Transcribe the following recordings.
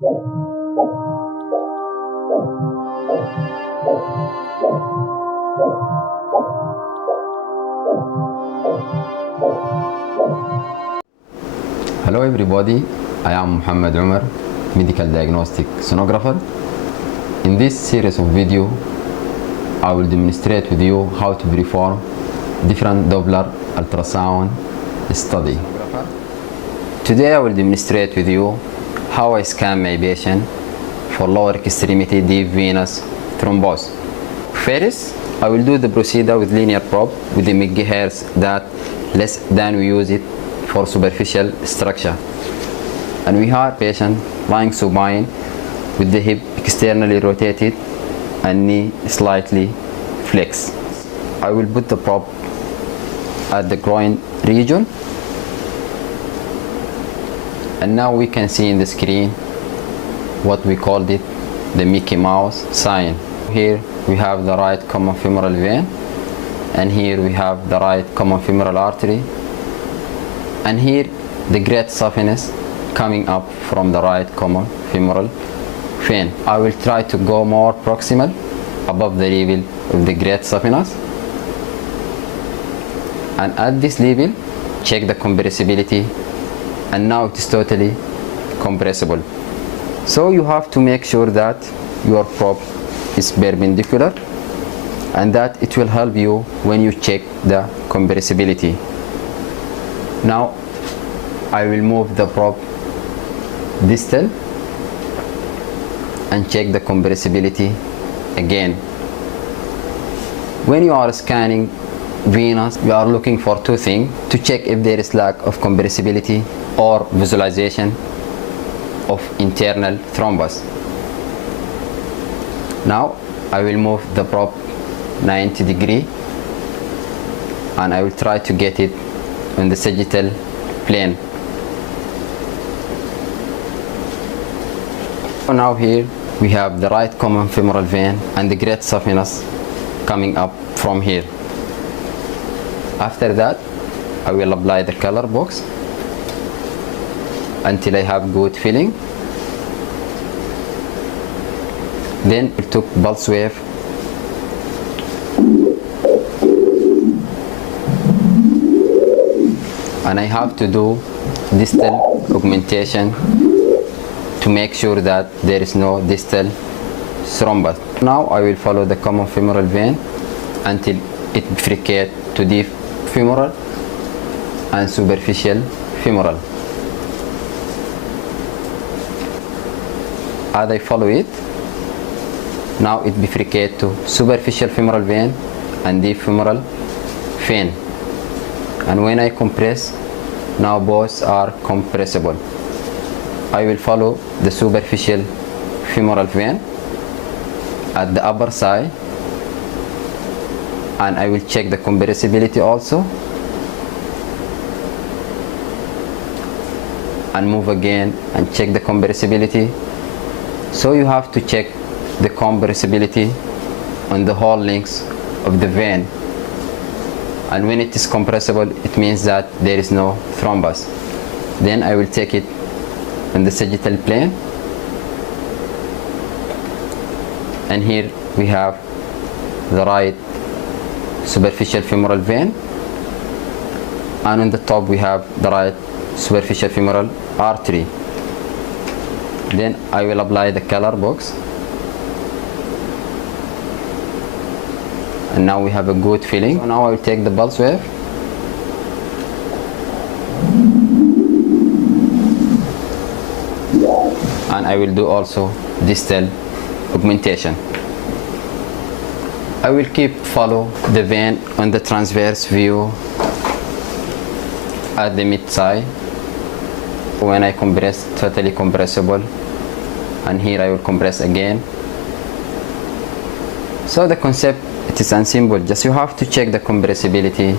Hello everybody, I am Muhammad Umar, medical diagnostic sonographer. In this series of video, I will demonstrate with you how to perform different Doppler ultrasound study. Today I will demonstrate with you how I scan my patient for lower extremity deep venous thrombosis. First, I will do the procedure with linear probe with the megahertz that less than we use it for superficial structure. And we have patient lying supine with the hip externally rotated and knee slightly flexed. I will put the probe at the groin region, and now we can see in the screen what we called it the Mickey Mouse sign. Here we have the right common femoral vein, and here we have the right common femoral artery, and here the great saphenous coming up from the right common femoral vein. I will try to go more proximal above the level of the great saphenous, and at this level check the compressibility, and now it is totally compressible. So you have to make sure that your probe is perpendicular, and that it will help you when you check the compressibility. Now I will move the probe distal and check the compressibility again. When you are scanning venous, you are looking for two things to check if there is lack of compressibility or visualization of internal thrombus. Now I will move the probe 90 degree, and I will try to get it on the sagittal plane. So now here we have the right common femoral vein and the great saphenous coming up from here. After that, I will apply the color box until I have good feeling. Then I took pulse wave and I have to do distal augmentation to make sure that there is no distal thrombus. Now I will follow the common femoral vein until it bifurcates to deep femoral and superficial femoral. As I follow it, now it bifurcates to superficial femoral vein and deep femoral vein. And when I compress, now both are compressible. I will follow the superficial femoral vein at the upper side, and I will check the compressibility also, and move again and check the compressibility. So you have to check the compressibility on the whole length of the vein, and when it is compressible, it means that there is no thrombus. Then I will take it on the sagittal plane, and here we have the right superficial femoral vein, and on the top we have the right superficial femoral artery. Then I will apply the color box, and now we have a good feeling. So now I will take the pulse wave and I will do also distal augmentation. I will keep follow the vein on the transverse view at the mid side. When I compress, totally compressible, and here I will compress again. So the concept, it is simple, just you have to check the compressibility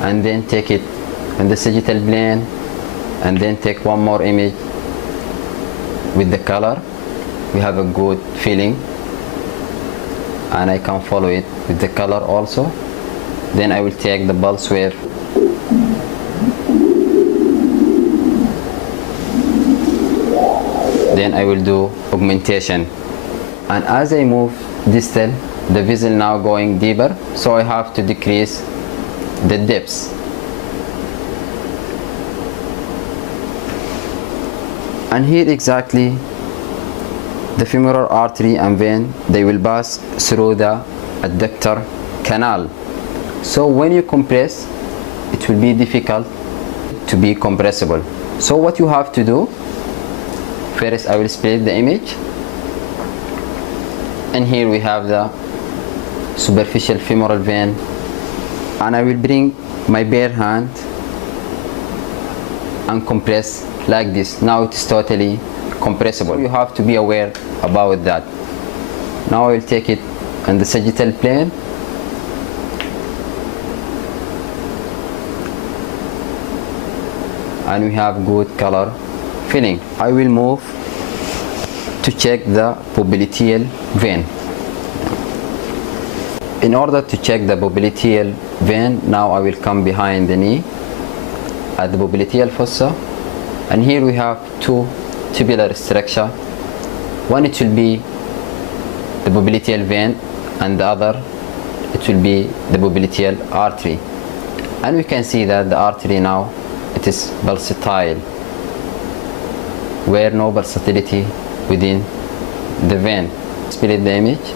and then take it on the sagittal plane, and then take one more image with the color. We have a good feeling, and I can follow it with the color also. Then I will take the pulse wave then I will do augmentation. And as I move distal, the vessel now going deeper, so I have to decrease the depth. And here exactly the femoral artery and vein, they will pass through the adductor canal. So when you compress, it will be difficult to be compressible. So what you have to do, first I will split the image, and here we have the superficial femoral vein, and I will bring my bare hand and compress like this. Now it is totally compressible. You have to be aware about that. Now I will take it on the sagittal plane, and we have good color filling. I will move to check the popliteal vein. In order to check the popliteal vein, now I will come behind the knee at the popliteal fossa, and here we have two tubular structure. One it will be the popliteal vein, and the other it will be the popliteal artery. And we can see that the artery now it is pulsatile, where no pulsatility within the vein. Split the image,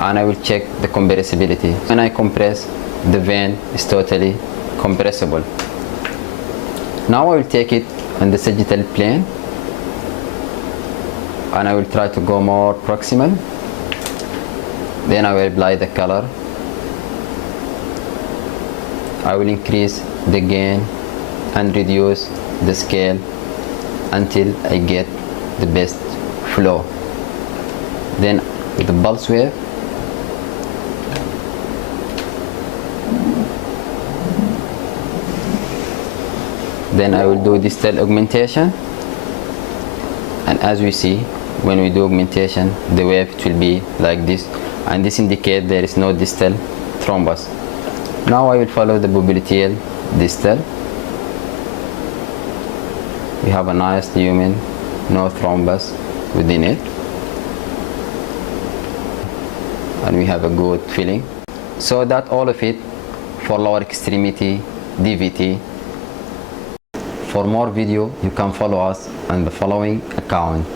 and I will check the compressibility. When I compress, the vein is totally compressible. Now I will take it on the sagittal plane, and I will try to go more proximal. Then I will apply the color. I will increase the gain and reduce the scale until I get the best flow. Then with the pulse wave, then I will do distal augmentation, and as we see, when we do augmentation, the wave will be like this, and this indicates there is no distal thrombus. Now I will follow the popliteal distal. We have a nice lumen, no thrombus within it, and we have a good feeling. So that all of it for lower extremity DVT. For more video, you can follow us on the following account.